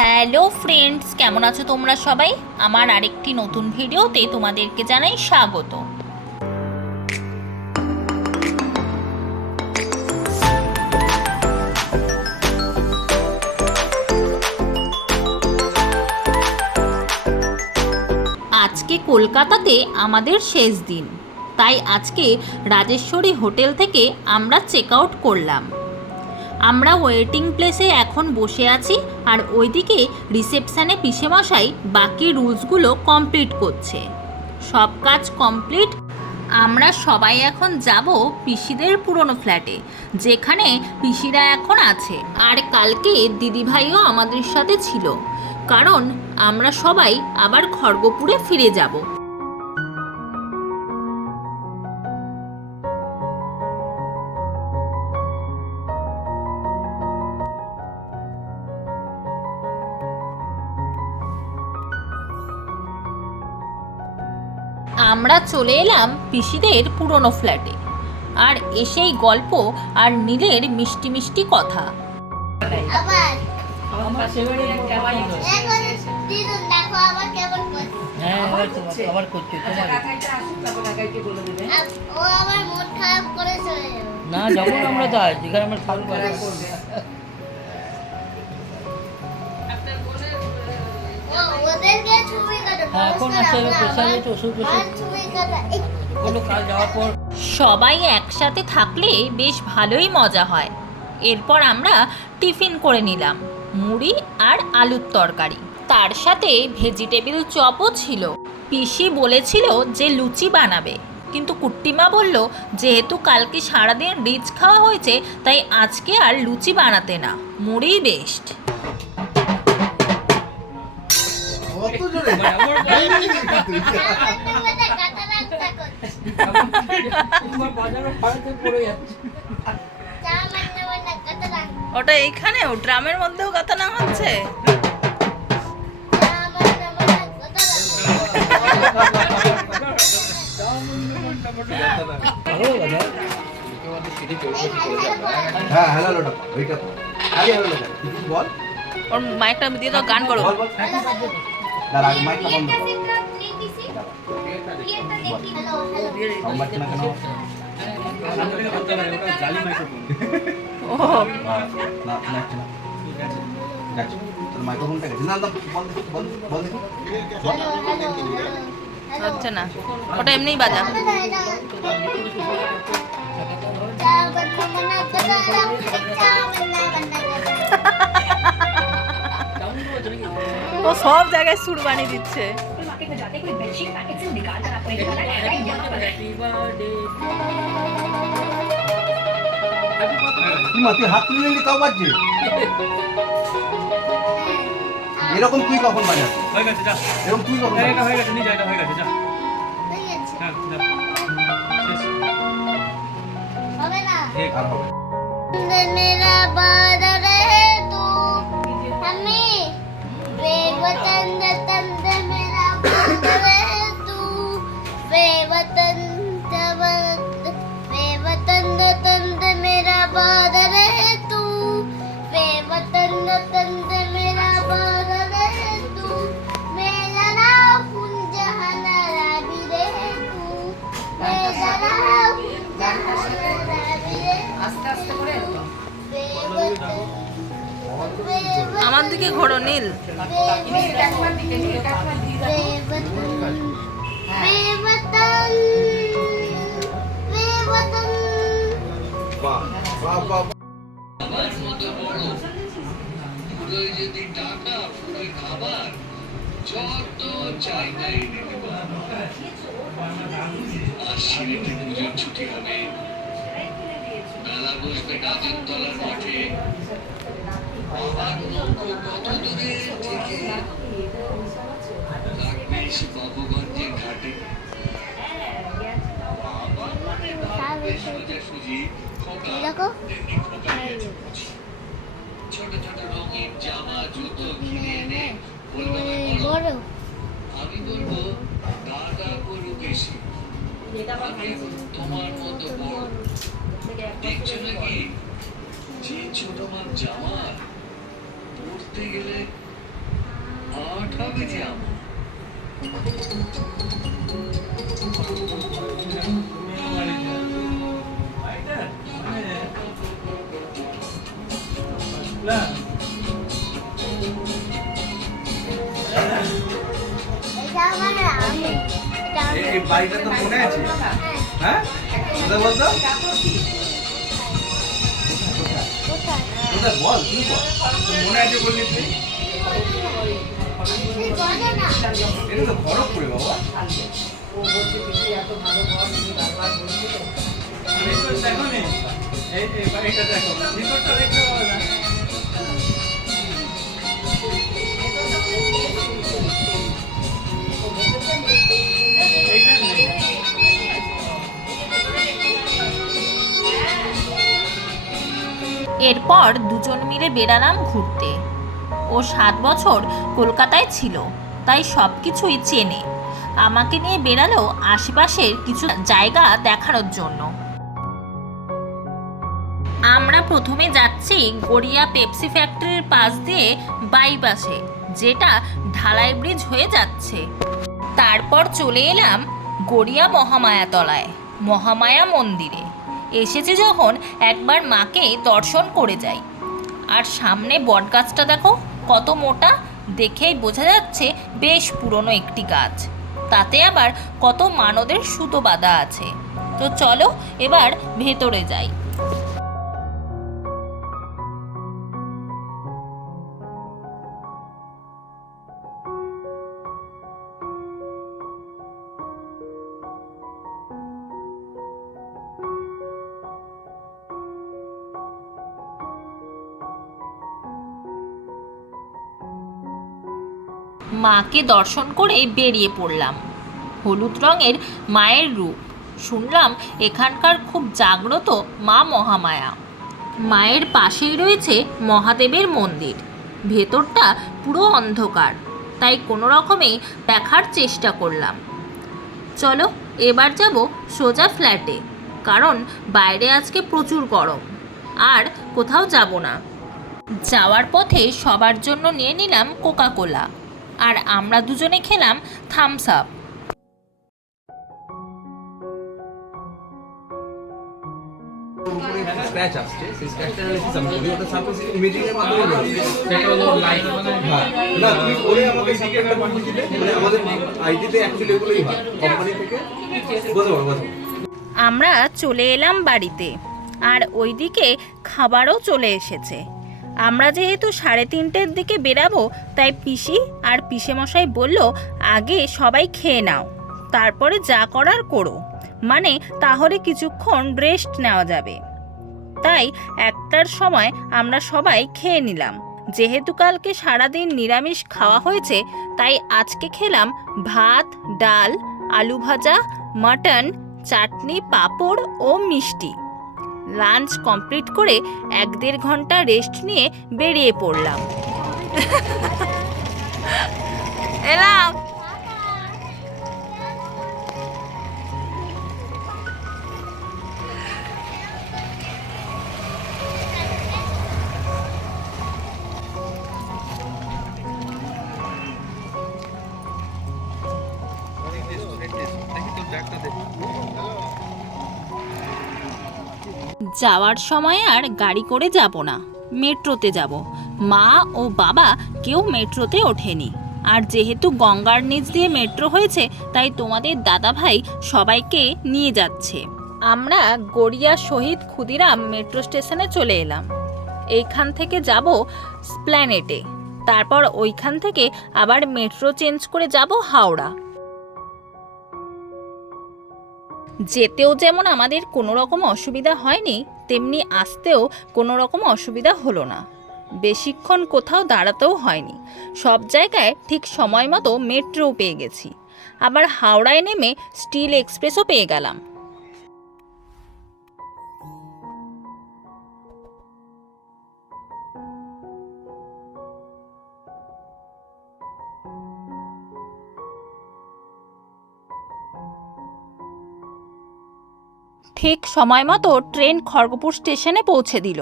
Hello friends, কেমন আছো তোমরা সবাই? আমার আরেকটি নতুন ভিডিওতে তোমাদেরকে জানাই স্বাগত। আজকে কলকাতাতে আমাদের শেষ দিন, তাই আজকে রাজেশ্বরী হোটেল থেকে আমরা চেক আউট করলাম। আমরা ওয়েটিং প্লেসে এখন বসে আছি, আর ওইদিকে রিসেপশানে পিসেমশাই বাকি রুলসগুলো কমপ্লিট করছে। সব কাজ কমপ্লিট। আমরা সবাই এখন যাব পিসিদের পুরনো ফ্ল্যাটে, যেখানে পিসিরা এখন আছে। আর কালকে দিদিভাইও আমাদের সাথে ছিল, কারণ আমরা সবাই আবার খড়গপুরে ফিরে যাব। আমরা চলে এলাম পিসিদের পুরনো ফ্ল্যাটে, আর এসেই গল্প আর নীলের মিষ্টি মিষ্টি কথা। না যখন আমরা যাই যেখানে আমরা খাওয়া সবাই একসাথে থাকলে বেশ ভালোই মজা হয়। এরপর আমরা টিফিন করে নিলাম, মুড়ি আর আলুর তরকারি, তার সাথে ভেজিটেবিল চপও ছিল। পিসি বলেছিল যে লুচি বানাবে, কিন্তু কুট্টিমা বলল যেহেতু কালকে সারাদিন রিচ খাওয়া হয়েছে, তাই আজকে আর লুচি বানাতে না, মুড়িই বেস্ট। ওটা এইখানে ড্রামের মধ্যেও গাঁথা না হচ্ছে। ওর মাইকটা দিয়ে দাও, গান করো। হচ্ছে না, ওটা এমনিই বাজা। ও সব জায়গায় সুর বানিয়ে দিচ্ছে। হাত তুলে নিলি তাও বাজছে এরকম? তুই কখন বাজাচ্ছিস? এরকম তুই কখন? হয়ে গেছে, নিয়ে যা, এটা হয়ে গেছে, যা। হ্যাঁ, যা। শেষ। হবে না। ঠিক আর হবে। মেরা বাদর হে তু আমি বেওতন তন্দ মেরা বাদর হে তু বেওতন বেওতন তন্দ মেরা বাদর হে তু বেওতন তন্দ মেরা বাদর হে তু মেরা নাম জাহানা রাবি রে তু মেরা নাম জাহানা রাবি রে। আস্তে আস্তে করে আমার দিকে ঘোরো নীল। ছুটি হবে, মেলা বসবে গাছের তলার মাঠে। কত দূরে থেকে বাবুগঞ্জের ঘাটে সোজাসুজি ছোট ছোট রঙিন জামা জুতো কিনে এনে বলবে আমি বলবো দাদা গরু বেশি, আমি তোমার মতো বড়। দেখছো নাকি যে ছোট মাপ জামা পরতে গেলে সব কিছু আমার। এই বাড়িটা তো মনে আছে? হ্যাঁ কোথায় বলতো? কোথায় বল, তুই বল। তোর মনে আছে বললি তুই? এটা তো খড়গপুরে বাবা। এরপর দুজন মিলে বেরালাম ঘুরতে। ও 7 বছর কলকাতায় ছিল, তাই সব কিছুই চেনে। আমাকে নিয়ে বেরালো আশেপাশের কিছু জায়গা দেখানোর জন্য। আমরা প্রথমে যাচ্ছি গড়িয়া পেপসি ফ্যাক্টরির পাশ দিয়ে বাইপাসে, যেটা ঢালাই ব্রিজ হয়ে যাচ্ছে। তারপর চলে এলাম গড়িয়া মহামায়াতলায়, মহামায়া মন্দিরে। এসেছি যখন একবার মাকে দর্শন করে যাই। আর সামনে বটগাছটা দেখো কত মোটা, দেখেই বোঝা যাচ্ছে বেশ পুরনো একটি গাছ। তাতে আবার কত মানদের সুতো বাঁধা আছে। তো চলো এবার ভেতরে যাই। মাকে দর্শন করে বেরিয়ে পড়লাম। হলুদ রঙের মায়ের রূপ। শুনলাম এখানকার খুব জাগ্রত মা মহামায়া। মায়ের পাশেই রয়েছে মহাদেবের মন্দির। ভেতরটা পুরো অন্ধকার, তাই কোনো রকমে দেখার চেষ্টা করলাম। চলো এবার যাব সোজা ফ্ল্যাটে, কারণ বাইরে আজকে প্রচুর গরম, আর কোথাও যাব না। যাওয়ার পথে সবার জন্য নিয়ে নিলাম কোকা কোলা, আর আমরা দুজনে খেলাম থামস আপ। স্ক্র্যাচ আসছে, সেই স্ক্র্যাচটা অ্যানালিসিস আমি করি, ওটা সাপোজ ইমেজিং এর মাধ্যমে বেরোবে। সেটা হলো লাইভ। হ্যাঁ না, তুমি করে আমাকে সিক্রেটটা পাঠিয়ে দিলে, মানে আমাদের আইডিতে অ্যাকচুয়ালি এগুলোই হয় কোম্পানি থেকে। বলো বলো। আমরা চলে এলাম বাড়িতে, আর ওইদিকে খাবারও চলে এসেছে। আমরা যেহেতু 3:30-র দিকে বেরাবো, তাই পিসি আর পিসেমশাই বলল আগে সবাই খেয়ে নাও, তারপরে যা করার করো, মানে তাহলে কিছুক্ষণ রেস্ট নেওয়া যাবে। তাই 1টার সময় আমরা সবাই খেয়ে নিলাম। যেহেতু কালকে সারাদিন নিরামিষ খাওয়া হয়েছে, তাই আজকে খেলাম ভাত, ডাল, আলু ভাজা, মাটন, চাটনি, পাঁপড় ও মিষ্টি। লাঞ্চ কমপ্লিট করে 1-1.5 ঘন্টা রেস্ট নিয়ে বেরিয়ে পড়লাম। এলাম। যাওয়ার সময় আর গাড়ি করে যাব না, মেট্রোতে যাব। মা ও বাবা কেউ মেট্রোতে ওঠেনি, আর যেহেতু গঙ্গার নিচ দিয়ে মেট্রো হয়েছে, তাই তোমাদের দাদাভাই সবাইকে নিয়ে যাচ্ছে। আমরা গড়িয়া শহীদ ক্ষুদিরাম মেট্রো স্টেশনে চলে এলাম। এইখান থেকে যাব স্প্ল্যানেটে, তারপর ওইখান থেকে আবার মেট্রো চেঞ্জ করে যাব হাওড়া। যেতেও যেমন আমাদের কোনো রকম অসুবিধা হয়নি, তেমনি আসতেও কোনো রকম অসুবিধা হলো না। বেশিক্ষণ কোথাও দাঁড়াতেও হয়নি, সব জায়গায় ঠিক সময় মতো মেট্রোও পেয়ে গেছি। আবার হাওড়ায় নেমে স্টিল এক্সপ্রেসও পেয়ে গেলাম। ঠিক সময় মতো ট্রেন খড়গপুর স্টেশনে পৌঁছে দিল।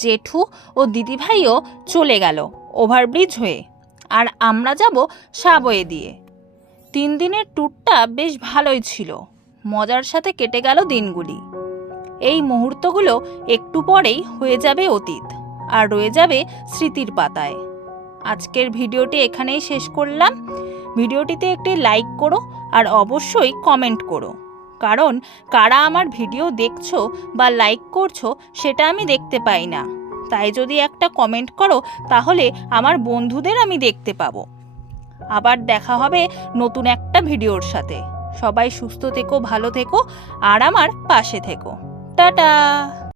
জেঠু ও দিদিভাইও চলে গেল ওভারব্রিজ হয়ে। আর আমরা যাব সাবওয়ে দিয়ে। 3 দিনের ট্যুরটা বেশ ভালোই ছিল, মজার সাথে কেটে গেল দিনগুলি। এই মুহূর্তগুলো একটু পরেই হয়ে যাবে অতীত, আর রয়ে যাবে স্মৃতির পাতায়। আজকের ভিডিওটি এখানেই শেষ করলাম। ভিডিওটিতে একটি লাইক করো আর অবশ্যই কমেন্ট করো, কারণ কারা আমার ভিডিও দেখছো বা লাইক করছো সেটা আমি দেখতে পাই না। তাই যদি একটা কমেন্ট করো তাহলে আমার বন্ধুদের আমি দেখতে পাবো। আবার দেখা হবে নতুন একটা ভিডিওর সাথে। সবাই সুস্থ থেকো, ভালো থেকো আর আমার পাশে থেকো। টাটা।